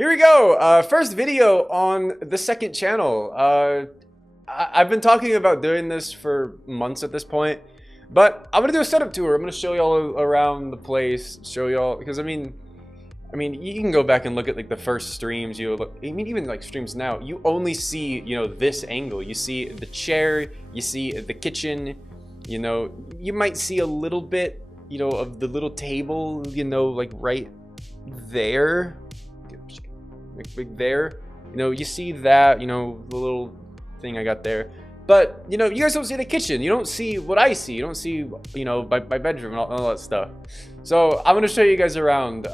Here we go. First video on the second channel. I've been talking about doing this for months at this point, but I'm gonna do a setup tour. I'm gonna show y'all around the place, show y'all, because I mean, you can go back and look at like the first streams. Even like streams now, you only see, this angle. You see the chair, you see the kitchen. You might see a little bit, of the little table, like right there. Big there, you see that, the little thing I got there, but you guys don't see the kitchen. You don't see what I see. You don't see, my bedroom and all that stuff. So I'm gonna show you guys around.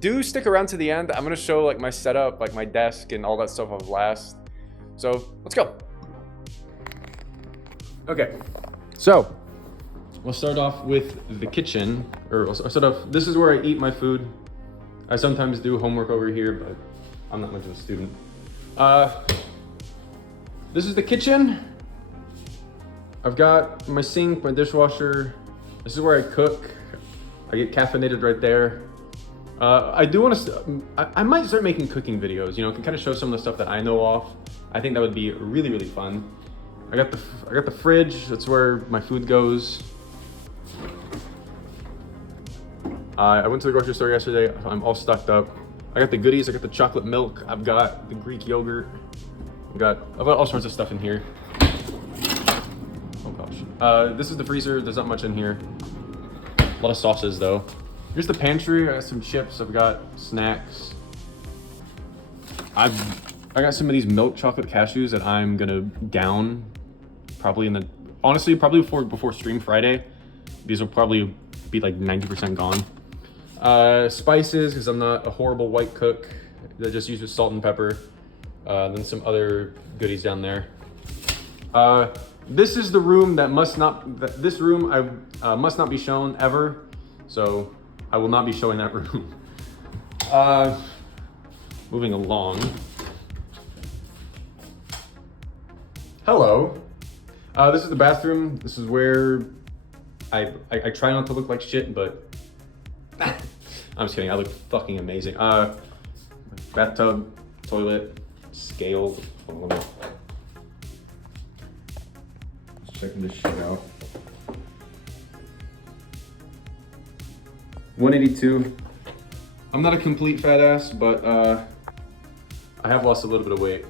Do stick around to the end. I'm gonna show like my setup, like my desk and all that stuff of last. So let's go. Okay, so we'll start off with the kitchen, or I'll start off. This is where I eat my food. I sometimes do homework over here, but I'm not much of a student. This is the kitchen. I've got my sink, my dishwasher. This is where I cook. I get caffeinated right there. I do want to, I might start making cooking videos, can kind of show some of the stuff that I know off. I think that would be really, really fun. I got the fridge. That's where my food goes. I went to the grocery store yesterday. I'm all stocked up. I got the goodies. I got the chocolate milk. I've got the Greek yogurt. I've got all sorts of stuff in here. Oh gosh. This is the freezer. There's not much in here. A lot of sauces though. Here's the pantry. I got some chips. I've got snacks. I got some of these milk chocolate cashews that I'm gonna down probably before Stream Friday. These will probably be like 90% gone. Spices, because I'm not a horrible white cook. That just uses salt and pepper. Then some other goodies down there. This is the room that must not be shown ever. So I will not be showing that room. Moving along. Hello. This is the bathroom. This is where I try not to look like shit, but I'm just kidding. I look fucking amazing. Bathtub, toilet, scaled. Hold on, just checking this shit out. 182. I'm not a complete fat ass, but I have lost a little bit of weight.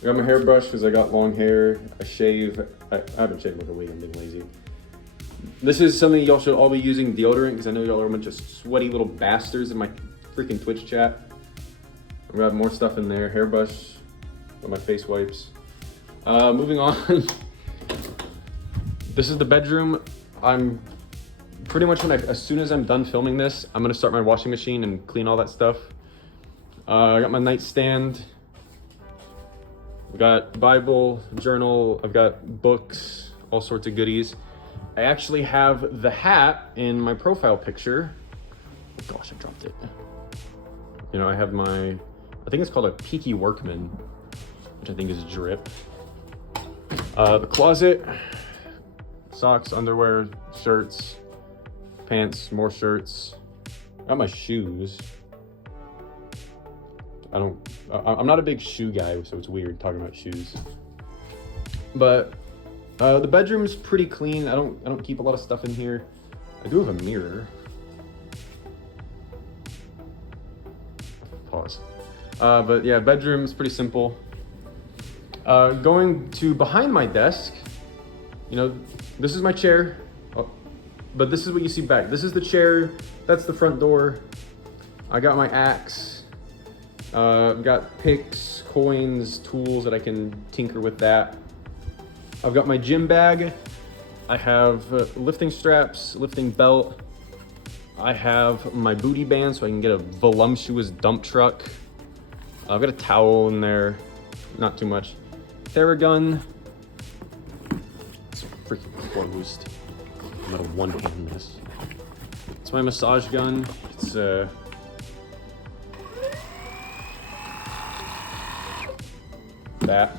I got my hairbrush because I got long hair. I shave. I haven't shaved like a week. I'm being lazy. This is something y'all should all be using, deodorant, because I know y'all are a bunch of sweaty little bastards in my freaking Twitch chat. I've got more stuff in there. Hairbrush, got my face wipes. Moving on. This is the bedroom. I'm pretty much as soon as I'm done filming this, I'm gonna start my washing machine and clean all that stuff. I got my nightstand. I've got Bible, journal. I've got books, all sorts of goodies. I actually have the hat in my profile picture. Oh gosh, I dropped it. I have I think it's called a Peaky Workman, which I think is drip. The closet, socks, underwear, shirts, pants, more shirts. I got my shoes. I'm not a big shoe guy, so it's weird talking about shoes. But the bedroom's pretty clean. I don't keep a lot of stuff in here. I do have a mirror. Pause. But yeah, bedroom's pretty simple. Going to behind my desk, this is my chair. But this is what you see back. This is the chair. That's the front door. I got my axe. I've got picks, coins, tools that I can tinker with that. I've got my gym bag. I have lifting straps, lifting belt. I have my booty band so I can get a voluptuous dump truck. I've got a towel in there, not too much. Theragun. It's freaking closed. I'm gonna one-hand this. It's my massage gun. It's that.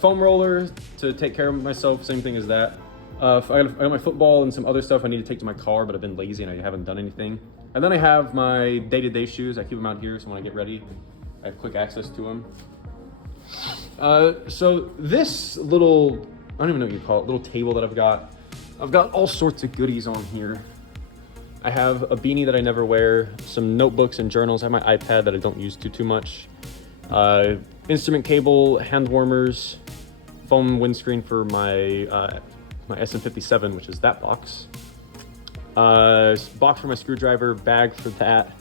Foam roller to take care of myself, same thing as that. I got my football and some other stuff I need to take to my car, but I've been lazy and I haven't done anything. And then I have my day-to-day shoes. I keep them out here, so when I get ready, I have quick access to them. So this little, I don't even know what you call it, little table that I've got all sorts of goodies on here. I have a beanie that I never wear, some notebooks and journals. I have my iPad that I don't use too much. Instrument cable, hand warmers, foam windscreen for my my SM57, which is that box. Box for my screwdriver, bag for that.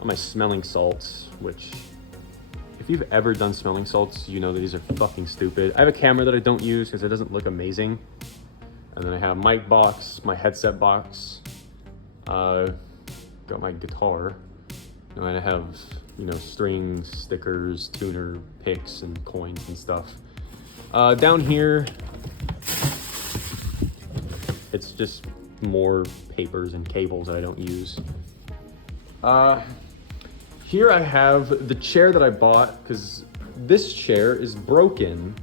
All my smelling salts, which if you've ever done smelling salts, you know that these are fucking stupid. I have a camera that I don't use because it doesn't look amazing. And then I have mic box, my headset box. Got my guitar. And I have, you know, strings, stickers, tuner, picks, and coins and stuff. Down here, it's just more papers and cables that I don't use. Here I have the chair that I bought because this chair is broken.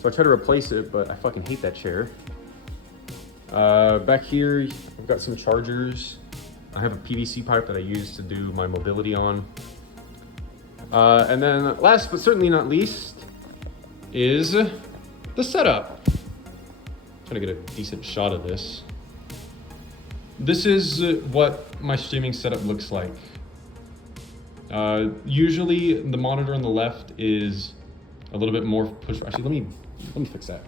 So I try to replace it, but I fucking hate that chair. Back here, I've got some chargers. I have a PVC pipe that I use to do my mobility on. And then last but certainly not least is the setup. Trying to get a decent shot of this. This is what my streaming setup looks like. Usually the monitor on the left is a little bit more push. Actually, let me fix that.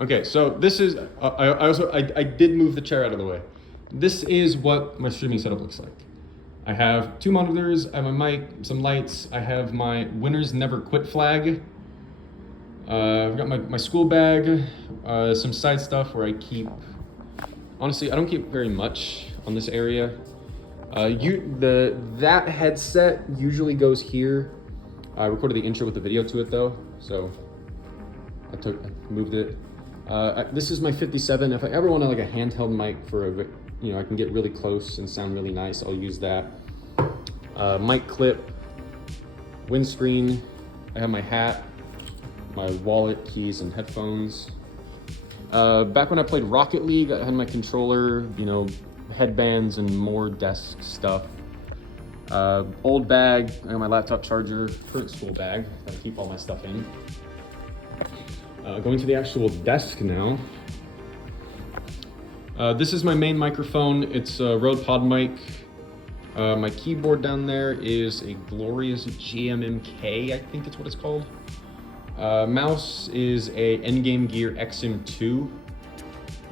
Okay, so this is, I did move the chair out of the way. This is what my streaming setup looks like. I have two monitors, I have my mic, some lights, I have my winners never quit flag. I've got my school bag, some side stuff where I keep, honestly, I don't keep very much on this area. That headset usually goes here. I recorded the intro with the video to it though, so I moved it. This is my 57. If I ever want like a handheld mic for a, you know, I can get really close and sound really nice, I'll use that. Mic clip, windscreen. I have my hat, my wallet, keys, and headphones. Back when I played Rocket League, I had my controller, you know, headbands and more desk stuff. Old bag, I got my laptop charger, current school bag that I keep all my stuff in. Going to the actual desk now. This is my main microphone. It's a Rode PodMic. My keyboard down there is a glorious GMMK, I think that's what it's called. Mouse is a Endgame Gear XM2,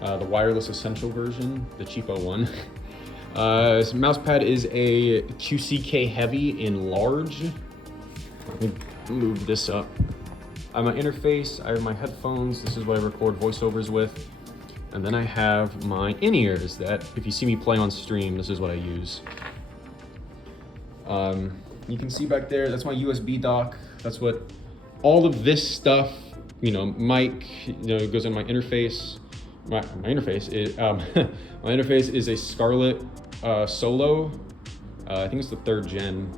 the wireless essential version, the cheapo one. So Mousepad is a QCK Heavy in large. Let me move this up. I have my interface, I have my headphones. This is what I record voiceovers with. And then I have my in-ears that, if you see me play on stream, this is what I use. You can see back there, that's my USB dock. That's what all of this stuff, you know, mic, you know, goes on my interface. My interface is, my interface is a Scarlett Solo. I think it's the 3rd gen.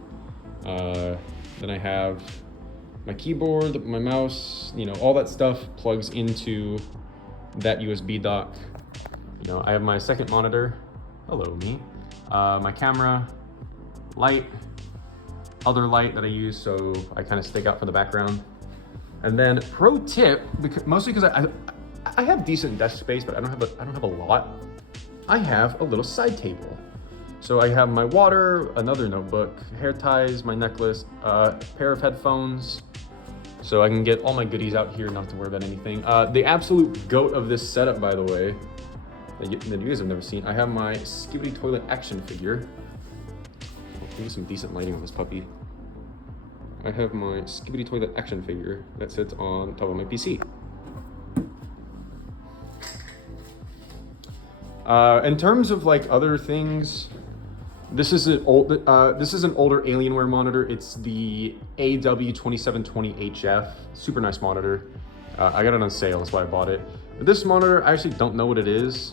Then I have my keyboard, my mouse, you know, all that stuff plugs into that USB dock. You know, I have my second monitor. Hello, me. My camera, light, other light that I use so I kind of stick out for the background. And then pro tip, mostly because I have decent desk space, but I don't have a lot. I have a little side table. So I have my water, another notebook, hair ties, my necklace, a pair of headphones. So I can get all my goodies out here, not have to worry about anything. The absolute goat of this setup, by the way, that you guys have never seen, I have my Skibidi Toilet action figure. I'll give you some decent lighting on this puppy. I have my Skibidi Toilet action figure that sits on top of my PC. In terms of like other things, this is an older Alienware monitor. It's the AW2720HF, super nice monitor. I got it on sale, that's why I bought it. But this monitor, I actually don't know what it is.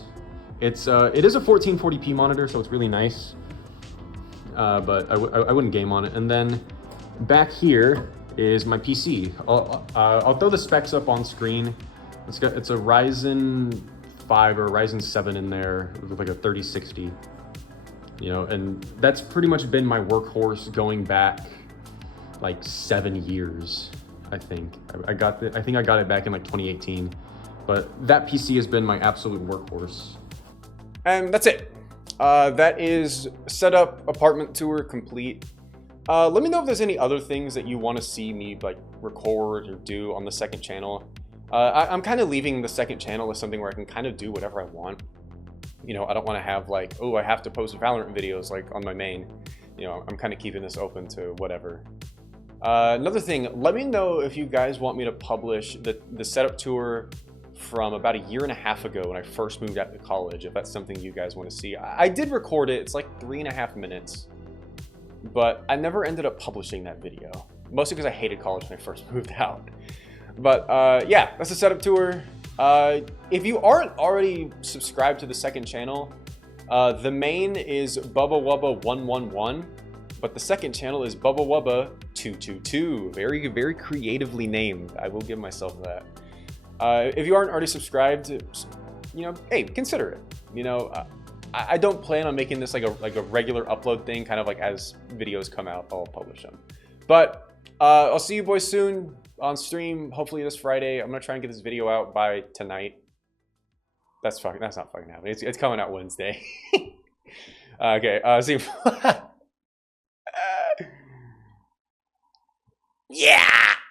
It is a 1440p monitor, so it's really nice. But I wouldn't game on it. And then back here is my PC. I'll throw the specs up on screen. It's a Ryzen 5 or a Ryzen 7 in there with like a 3060. you know, and that's pretty much been my workhorse going back like 7 years, I think. I think I got it back in like 2018, but that PC has been my absolute workhorse. And that's it. That is setup, apartment tour complete. Let me know if there's any other things that you want to see me like record or do on the second channel. I'm kind of leaving the second channel as something where I can kind of do whatever I want. You know, I don't want to have like, oh, I have to post Valorant videos like on my main. You know, I'm kind of keeping this open to whatever. Another thing, let me know if you guys want me to publish the setup tour from about 1.5 years ago when I first moved out to college, if that's something you guys want to see. I did record it, it's like 3.5 minutes, but I never ended up publishing that video, mostly because I hated college when I first moved out. But yeah, that's the setup tour. If you aren't already subscribed to the second channel, the main is BubbaWubba 111. But the second channel is BubbaWubba 222. Very, very creatively named. I will give myself that. If you aren't already subscribed, you know, hey, consider it. You know, I don't plan on making this like a regular upload thing. Kind of like as videos come out, I'll publish them. But I'll see you boys soon on stream. Hopefully this Friday. I'm gonna try and get this video out by tonight. That's not fucking happening. It's coming out Wednesday. Okay. See you. Yeah!